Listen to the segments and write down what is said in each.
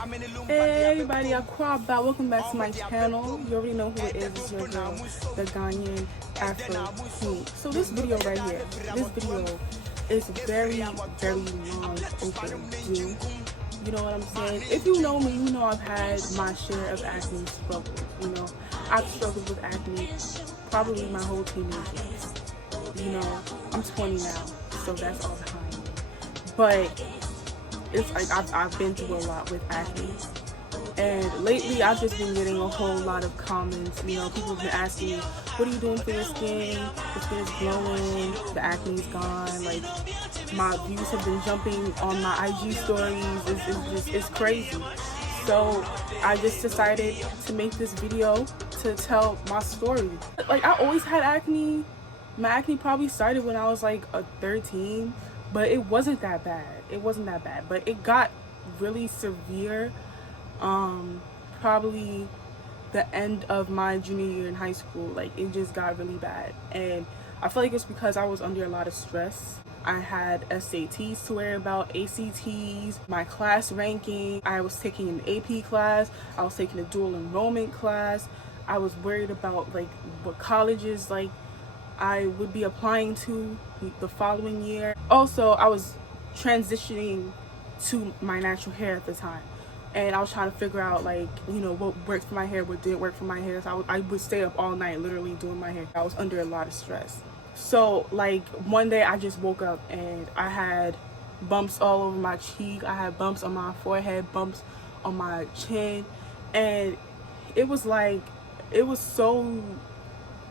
Hey everybody, back. Welcome back to my channel. You already know who it is. It's your girl, the Ghanaian Afro Queen. So this video right here, this video is very, very long overdue. You know what I'm saying? If you know me, you know I've had my share of acne struggles. You know, I've struggled with acne probably my whole teenage years. You know, I'm 20 now, so that's all behind me. But it's like I've been through a lot with acne. And lately, I've just been getting a whole lot of comments. You know, people have been asking me, what are you doing for your skin? Your skin is glowing, the acne is gone. Like, my views have been jumping on my IG stories. It's crazy. So, I just decided to make this video to tell my story. Like, I always had acne. My acne probably started when I was like a 13, but it wasn't that bad. It wasn't that bad, but it got really severe probably the end of my junior year in high school. Like, it just got really bad, and I feel like it's because I was under a lot of stress. I had SATs to worry about, ACTs, my class ranking. I was taking an AP class. I was taking a dual enrollment class. I was worried about like what colleges like I would be applying to the following year. Also, I was transitioning to my natural hair at the time, and I was trying to figure out, like, you know, what worked for my hair, what didn't work for my hair. So I would stay up all night literally doing my hair. I was under a lot of stress. So like one day I just woke up and I had bumps all over my cheek. I had bumps on my forehead, bumps on my chin, and it was like, it was so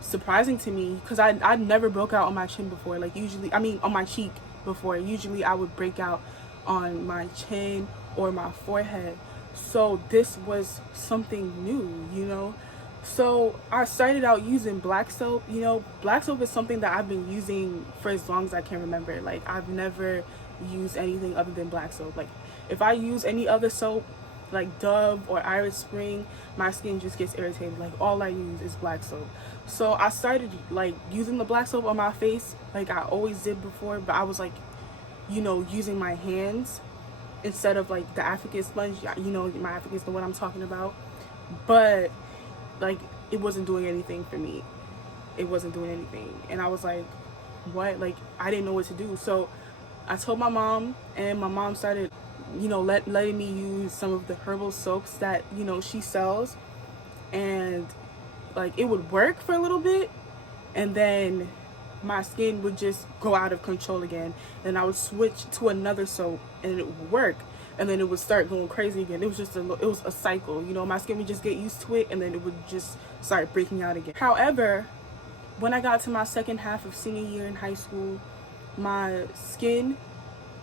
surprising to me because I never broke out on my chin before. Like, usually, I mean on my cheek before. Usually I would break out on my chin or my forehead. So this was something new, you know. So I started out using black soap. You know, black soap is something that I've been using for as long as I can remember. Like, I've never used anything other than black soap. Like, if I use any other soap like Dove or Iris Spring, my skin just gets irritated. Like, all I use is black soap. So I started like using the black soap on my face like I always did before, but I was like, you know, using my hands instead of like the African sponge. You know, my African is the one I'm talking about. But like, it wasn't doing anything for me. It wasn't doing anything. And I was like, what? Like, I didn't know what to do. So I told my mom, and my mom started, you know, letting me use some of the herbal soaps that, you know, she sells. And like, it would work for a little bit, and then my skin would just go out of control again. And I would switch to another soap and it would work, and then it would start going crazy again. It was just it was a cycle, you know. My skin would just get used to it, and then it would just start breaking out again. However, when I got to my second half of senior year in high school, my skin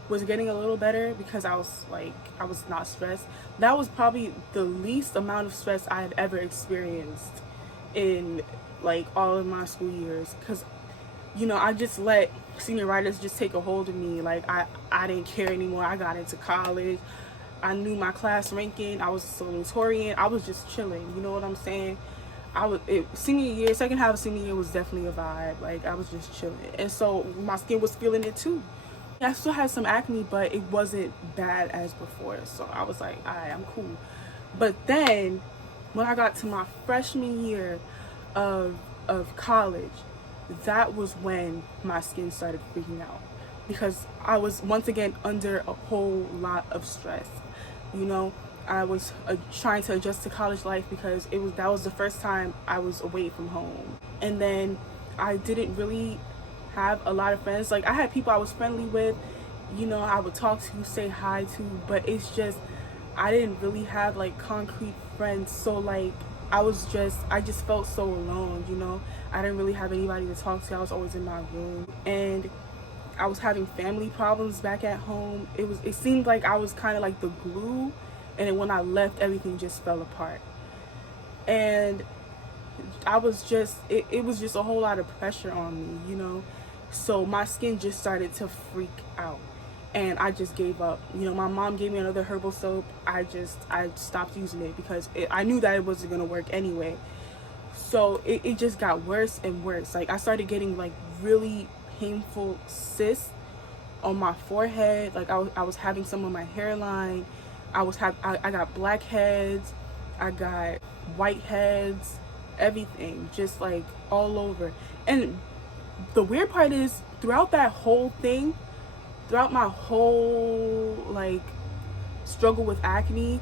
was getting a little better because I was not stressed. That was probably the least amount of stress I had ever experienced in like all of my school years, because, you know, I just let senioritis just take a hold of me. Like, I didn't care anymore. I got into college. I knew my class ranking. I was a salutatorian. I was just chilling. You know what I'm saying? Senior year, second half of senior year was definitely a vibe. Like, I was just chilling. And so my skin was feeling it too. I still had some acne, but it wasn't bad as before. So I was like, all right, I'm cool. But then when I got to my freshman year of college, that was when my skin started freaking out, because I was once again under a whole lot of stress. You know, I was trying to adjust to college life because that was the first time I was away from home, and then I didn't really have a lot of friends. Like, I had people I was friendly with, you know, I would talk to, say hi to, but it's just, I didn't really have like concrete friends. So like, I just felt so alone, you know. I didn't really have anybody to talk to. I was always in my room, and I was having family problems back at home. It seemed like I was kind of like the glue, and then when I left, everything just fell apart. And I was just, it was just a whole lot of pressure on me, you know. So my skin just started to freak out, and I just gave up. You know, my mom gave me another herbal soap. I stopped using it because I knew that it wasn't gonna work anyway. So it just got worse and worse. Like, I started getting like really painful cysts on my forehead. Like, I was having some on my hairline. I got blackheads, I got whiteheads, everything, just like all over. And the weird part is, throughout that whole thing, throughout my whole like struggle with acne,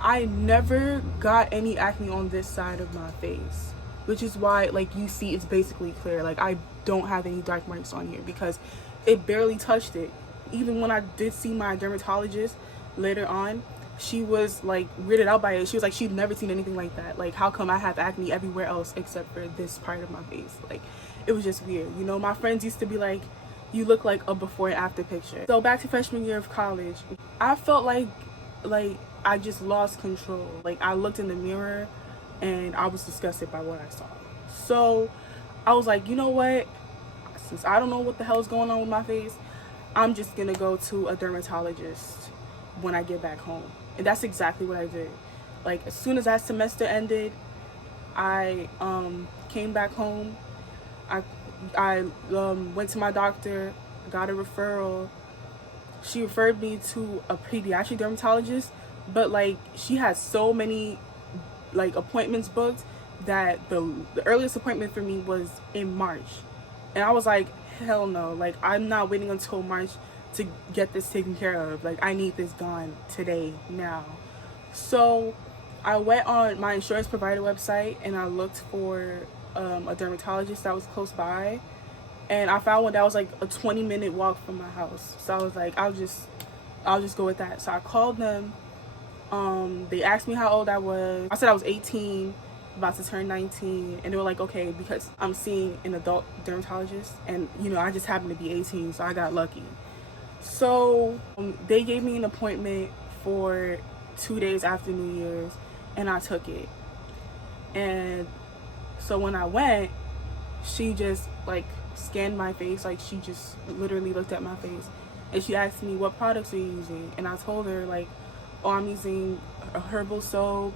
I never got any acne on this side of my face, which is why, like, you see it's basically clear. Like, I don't have any dark marks on here because it barely touched it. Even when I did see my dermatologist later on, she was like weirded out by it. She was like, she'd never seen anything like that. Like, how come I have acne everywhere else except for this part of my face? Like, it was just weird. You know, my friends used to be like, you look like a before and after picture. So back to freshman year of college, I felt like I just lost control. Like, I looked in the mirror and I was disgusted by what I saw. So I was like, you know what? Since I don't know what the hell's going on with my face, I'm just gonna go to a dermatologist when I get back home. And that's exactly what I did. Like, as soon as that semester ended, I came back home. I went to my doctor, got a referral. She referred me to a pediatric dermatologist, but like, she had so many like appointments booked that the earliest appointment for me was in March. And I was like, hell no, like, I'm not waiting until March to get this taken care of. Like, I need this gone today, now. So I went on my insurance provider website and I looked for a dermatologist that was close by, and I found one that was like a 20-minute walk from my house. So I was like, I'll just go with that. So I called them. They asked me how old I was. I said I was 18, about to turn 19, and they were like, okay, because I'm seeing an adult dermatologist, and you know, I just happened to be 18, so I got lucky. So they gave me an appointment for 2 days after New Year's, and I took it. And so when I went, she just like scanned my face. Like, she just literally looked at my face and she asked me, what products are you using? And I told her, like, oh, I'm using a herbal soap,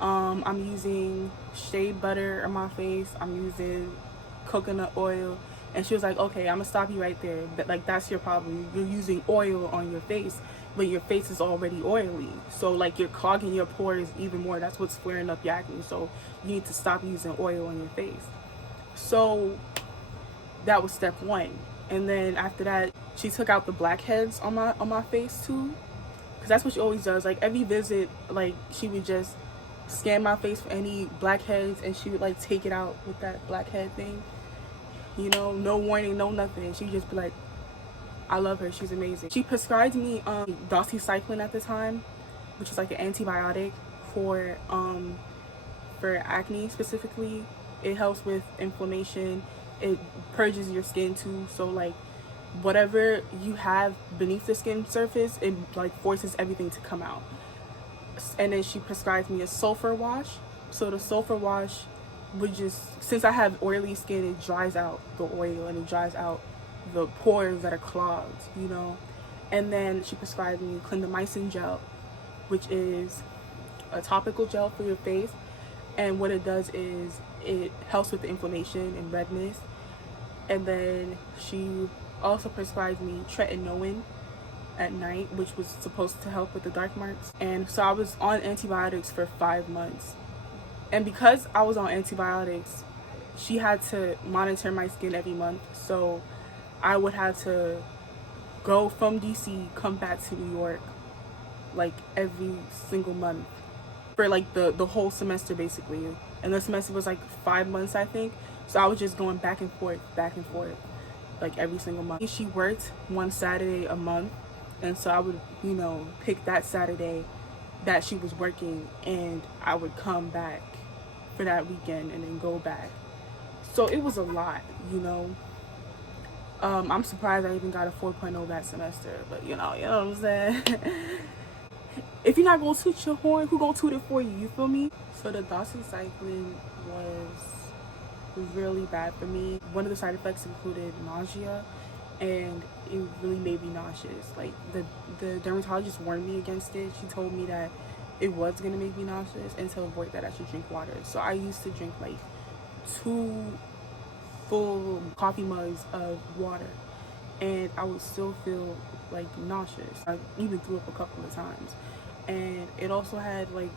I'm using shea butter on my face, I'm using coconut oil. And she was like, okay, I'm gonna stop you right there. But like, that's your problem. You're using oil on your face, but your face is already oily. So like, you're clogging your pores even more. That's what's flaring up your acne. So you need to stop using oil on your face. So that was step one. And then after that, she took out the blackheads on my face too, because that's what she always does. Like, every visit, like, she would just scan my face for any blackheads, and she would like take it out with that blackhead thing. You know, no warning, no nothing. She'd just be like, I love her, she's amazing. She prescribed me doxycycline at the time, which is like an antibiotic for acne specifically. It helps with inflammation. It purges your skin too. So like, whatever you have beneath the skin surface, it like forces everything to come out. And then she prescribed me a sulfur wash. So the sulfur wash would just, since I have oily skin, it dries out the oil and it dries out the pores that are clogged, you know. And then she prescribed me clindamycin gel, which is a topical gel for your face. And what it does is it helps with the inflammation and redness. And then she also prescribed me tretinoin at night, which was supposed to help with the dark marks. And so I was on antibiotics for 5 months. And because I was on antibiotics, she had to monitor my skin every month. So I would have to go from DC, come back to New York, like every single month for like the whole semester basically. And the semester was like 5 months, I think. So I was just going back and forth, like every single month. She worked one Saturday a month. And so I would, you know, pick that Saturday that she was working, and I would come back for that weekend and then go back. So it was a lot, you know. I'm surprised I even got a 4.0 that semester, but you know what I'm saying? If you're not gonna toot your horn, who gonna toot it for you? You feel me? So the doxycycline was really bad for me. One of the side effects included nausea, and it really made me nauseous. Like, the dermatologist warned me against it. She told me that it was gonna make me nauseous, and to avoid that I should drink water. So I used to drink like 2 full coffee mugs of water, and I would still feel like nauseous. I even threw up a couple of times. and it also had like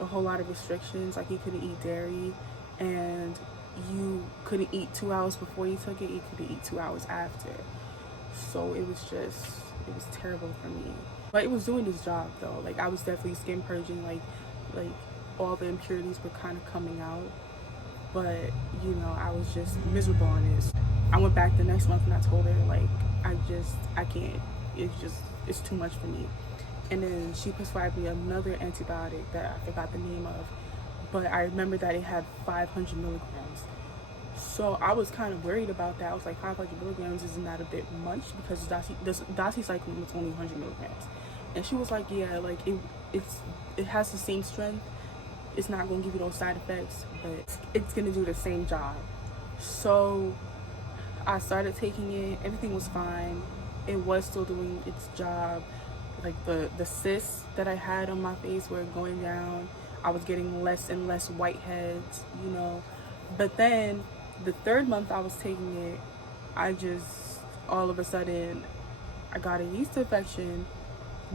a whole lot of restrictions. Like you couldn't eat dairy, and you couldn't eat 2 hours before you took it. You couldn't eat 2 hours after. So it was terrible for me. But it was doing its job though. Like I was definitely skin purging. Like all the impurities were kind of coming out. But I was just miserable on it. I went back the next month and I told her like I can't. It's too much for me. And then she prescribed me another antibiotic that I forgot the name of, but I remember that it had 500 milligrams. So I was kind of worried about that. I was like, 500 milligrams, isn't that a bit much? Because doxycycline was only 100 milligrams. And she was like, yeah, like it has the same strength. It's not going to give you those side effects, but it's going to do the same job. So I started taking it. Everything was fine. It was still doing its job. Like the cysts that I had on my face were going down. I was getting less and less whiteheads, But then the third month I was taking it, I just all of a sudden I got a yeast infection.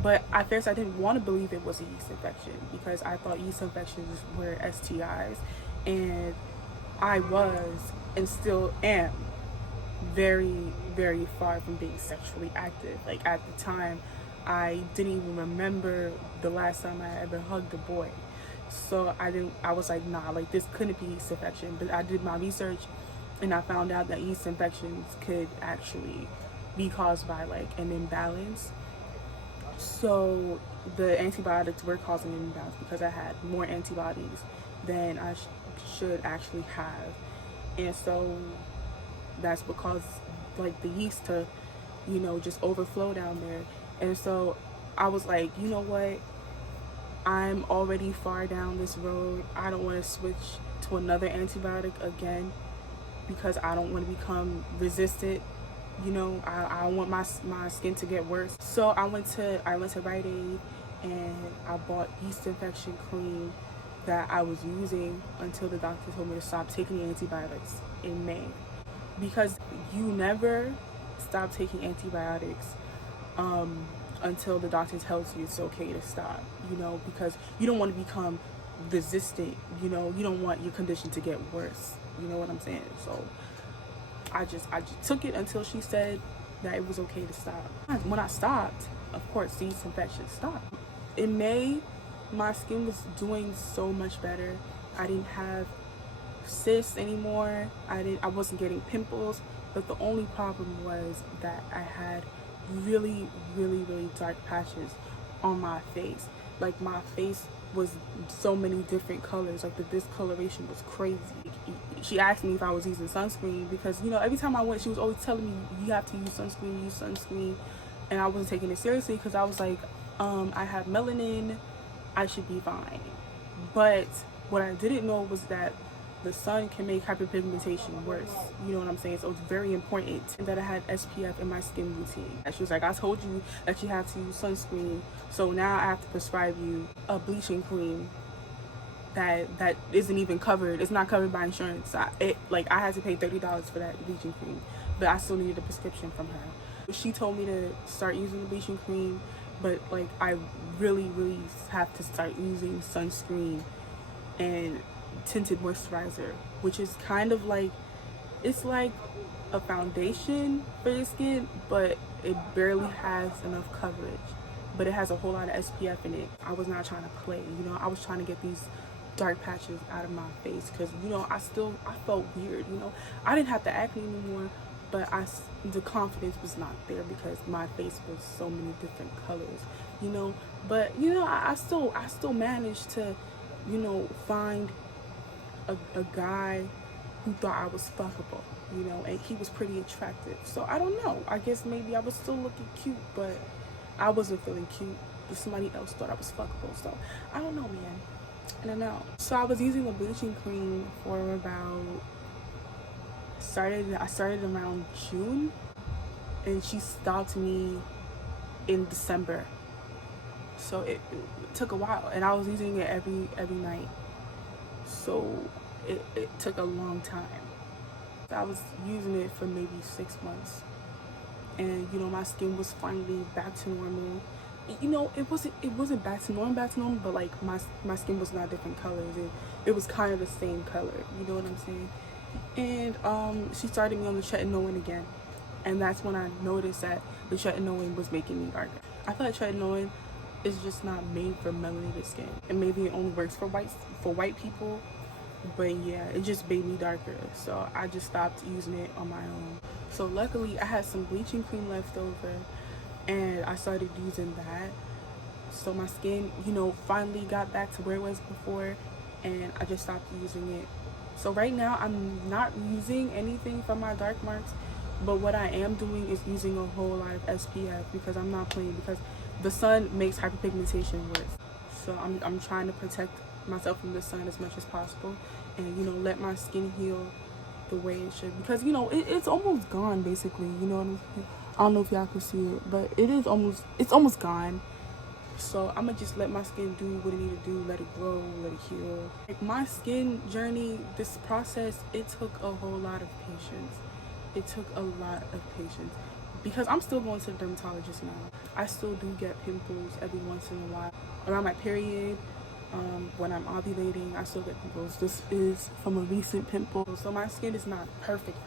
But at first I didn't want to believe it was a yeast infection because I thought yeast infections were STIs, and I was and still am very, very far from being sexually active. Like at the time, I didn't even remember the last time I ever hugged a boy. So I was like, nah, like this couldn't be yeast infection. But I did my research and I found out that yeast infections could actually be caused by like an imbalance. So the antibiotics were causing an imbalance because I had more antibodies than I should actually have. And so that's what caused like the yeast to, just overflow down there. And so I was like, you know what? I'm already far down this road. I don't want to switch to another antibiotic again because I don't want to become resistant. I don't want my skin to get worse. So I went to Rite Aid and I bought yeast infection cream that I was using until the doctor told me to stop taking antibiotics in May. Because you never stop taking antibiotics until the doctor tells you it's okay to stop, because you don't want to become resistant, you don't want your condition to get worse, you know what I'm saying? So I just took it until she said that it was okay to stop. When I stopped, of course, these infections stopped. In May, my skin was doing so much better. I didn't have cysts anymore. I wasn't getting pimples, but the only problem was that I had really, really, really dark patches on my face. Like my face was so many different colors. Like the discoloration was crazy. She asked me if I was using sunscreen because every time I went, she was always telling me you have to use sunscreen, and I wasn't taking it seriously because I was like, I have melanin, I should be fine. But what I didn't know was that the sun can make hyperpigmentation worse. You know what I'm saying? So it's very important that I had SPF in my skin routine. And she was like, I told you that you have to use sunscreen, so now I have to prescribe you a bleaching cream that isn't even covered. It's not covered by insurance. I had to pay $30 for that bleaching cream, but I still needed a prescription from her. She told me to start using the bleaching cream, but like I really, really have to start using sunscreen and tinted moisturizer, which is kind of like, it's like a foundation for your skin, but it barely has enough coverage, but it has a whole lot of SPF in it. I was not trying to play, I was trying to get these dark patches out of my face because I felt weird. I didn't have the acne anymore, but the confidence was not there because my face was so many different colors, but I still managed to find a guy who thought I was fuckable, and he was pretty attractive. So I don't know, I guess maybe I was still looking cute, but I wasn't feeling cute, but somebody else thought I was fuckable. So I don't know, man. I don't know. So I was using the bleaching cream for about, I started around June, and she stopped me in December. So it took a while, and I was using it every night. So it took a long time. I was using it for maybe 6 months, and my skin was finally back to normal. you know, it wasn't back to normal, but like my skin was not different colors, and it was kind of the same color. You know what I'm saying? And she started me on the tretinoin again, and that's when I noticed that the tretinoin was making me darker. I feel like tretinoin is just not made for melanated skin, and maybe it only works for white people. But yeah, it just made me darker, so I just stopped using it on my own. So luckily I had some bleaching cream left over, and I started using that, so my skin, you know, finally got back to where it was before, and I just stopped using it. So right now I'm not using anything for my dark marks, but what I am doing is using a whole lot of SPF, because I'm not playing, because the sun makes hyperpigmentation worse. So I'm trying to protect myself from the sun as much as possible, and, you know, let my skin heal the way it should, because, you know, it's almost gone basically, you know what I'm saying? I don't know if y'all can see it, but it's almost gone. So I'm gonna just let my skin do what it need to do, let it grow, let it heal. Like, my skin journey, this process, it took a whole lot of patience. It took a lot of patience, because I'm still going to the dermatologist now. I still do get pimples every once in a while. Around my period, when I'm ovulating, I still get pimples. This is from a recent pimple. So my skin is not perfect,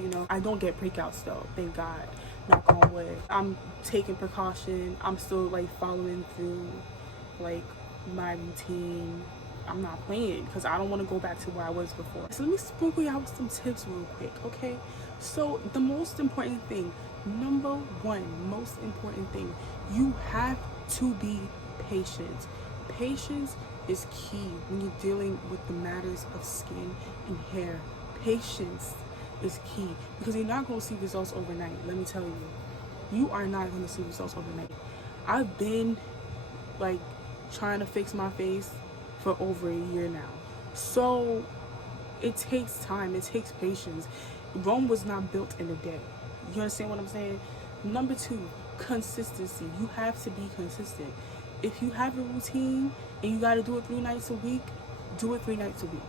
you know. I don't get breakouts though, thank God. Knock on wood. I'm taking precaution. I'm still like following through like my routine. I'm not playing, because I don't want to go back to where I was before. So let me sprinkle y'all with some tips real quick, okay? So the most important thing, number one, most important thing, you have to be patient. Patience is key when you're dealing with the matters of skin and hair. Patience is key, because you're not going to see results overnight. Let me tell you, you are not going to see results overnight. I've been like trying to fix my face for over a year now, so it takes time, it takes patience. Rome was not built in a day. You understand what I'm saying? Number two, consistency. You have to be consistent. If you have a routine and you got to do it 3 nights a week, do it 3 nights a week.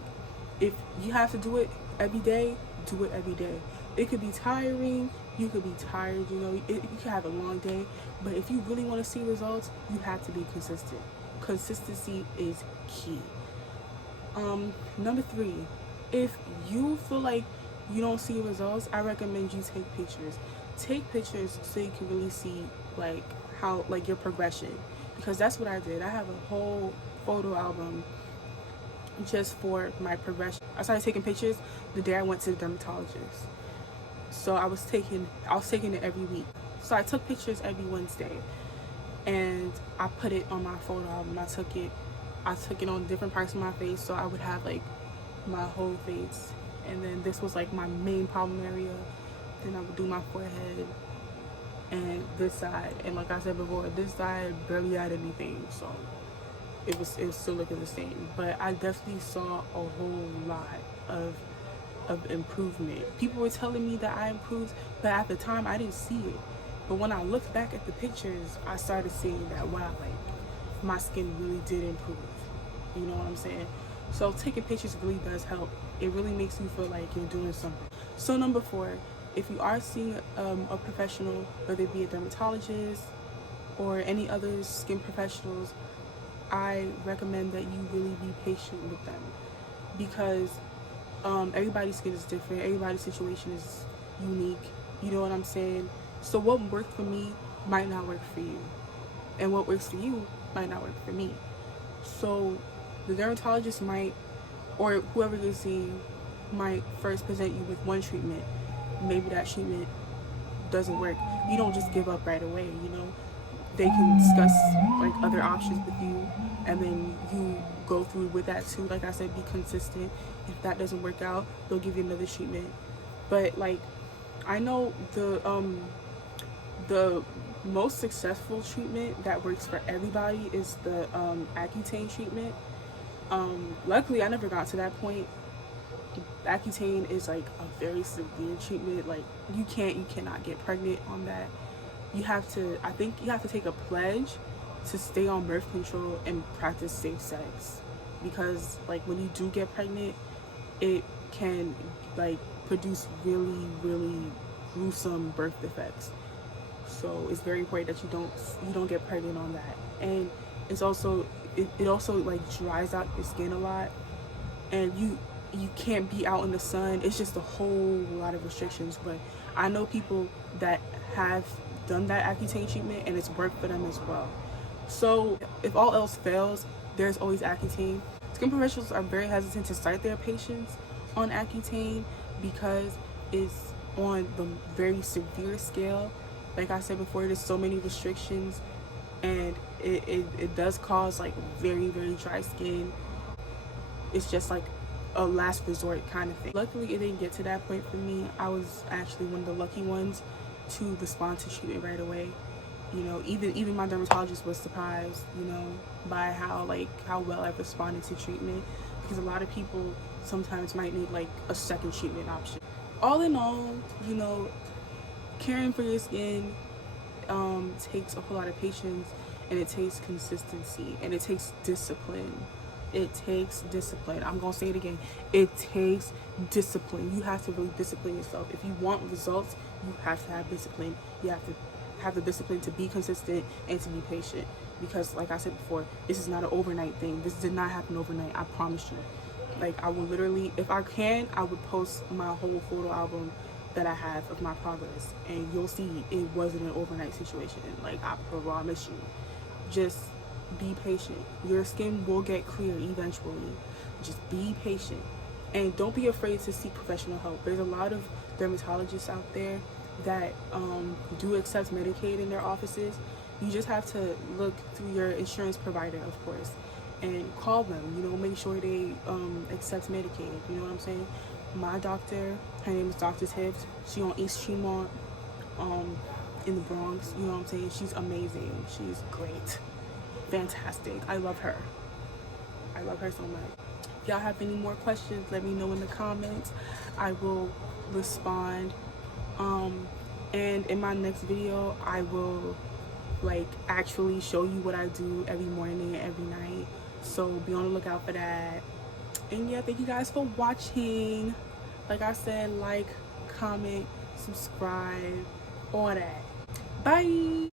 If you have to do it every day, do it every day. It could be tiring, you could be tired, you know, you could have a long day, but if you really want to see results, you have to be consistent. Consistency is key. Number three, if you feel like you don't see results, I recommend you take pictures. Take pictures so you can really see like how, like, your progression, because that's what I did. I have a whole photo album just for my progression. I started taking pictures the day I went to the dermatologist. So I was taking it every week. So I took pictures every Wednesday, and I put it on my photo album. I took it on different parts of my face, so I would have like my whole face, and then this was like my main problem area. Then I would do my forehead and this side, and like I said before, this side barely had anything, so it was still looking the same. But I definitely saw a whole lot of improvement. People were telling me that I improved, but at the time I didn't see it. But when I looked back at the pictures, I started seeing that, wow, like, my skin really did improve. You know what I'm saying? So taking pictures really does help. It really makes you feel like you're doing something. So number four, if you are seeing a professional, whether it be a dermatologist or any other skin professionals, I recommend that you really be patient with them, because everybody's skin is different. Everybody's situation is unique. You know what I'm saying? So what worked for me might not work for you, and what works for you might not work for me. So the dermatologist might, or whoever you're seeing, might first present you with one treatment. Maybe that treatment doesn't work. You don't just give up right away, you know. They can discuss like other options with you, and then you go through with that too. Like I said, be consistent. If that doesn't work out, they'll give you another treatment. But like, I know the most successful treatment that works for everybody is the Accutane treatment. Luckily I never got to that point. Accutane is like a very severe treatment. Like, you cannot get pregnant on that. I think you have to take a pledge to stay on birth control and practice safe sex, because like when you do get pregnant, it can like produce really, really gruesome birth defects. So it's very important that you don't get pregnant on that. And it's also it also like dries out your skin a lot, and you can't be out in the sun. It's just a whole lot of restrictions. But I know people that have done that Accutane treatment and it's worked for them as well. So if all else fails, there's always Accutane. Skin professionals are very hesitant to start their patients on Accutane because it's on the very severe scale. Like I said before, there's so many restrictions, and it does cause like very, very dry skin. It's just like a last resort kind of thing. Luckily, it didn't get to that point for me. I was actually one of the lucky ones to respond to treatment right away. You know, even my dermatologist was surprised, you know, by how well I responded to treatment, because a lot of people sometimes might need like a second treatment option. All in all, you know, caring for your skin takes a whole lot of patience, and it takes consistency, and it takes discipline. It takes discipline. I'm gonna say it again. It takes discipline. You have to really discipline yourself. If you want results, you have to have discipline. You have to have the discipline to be consistent and to be patient. Because like I said before, this is not an overnight thing. This did not happen overnight. I promise you. Like, I will literally, if I can, I would post my whole photo album that I have of my progress, and you'll see it wasn't an overnight situation. Like, I promise you. Just be patient. Your skin will get clear eventually. Just be patient, and don't be afraid to seek professional help. There's a lot of dermatologists out there that do accept Medicaid in their offices. You just have to look through your insurance provider, of course, and call them. You know, make sure they accept Medicaid. You know what I'm saying? My doctor, her name is Dr. Tibbs. She on East Tremont, in the Bronx. You know what I'm saying? She's amazing. She's great, fantastic. I love her. I love her so much. If y'all have any more questions, let me know in the comments. I will respond. And in my next video, I will like actually show you what I do every morning and every night. So be on the lookout for that. And yeah, thank you guys for watching. Like I said, like, comment, subscribe, all that. Bye.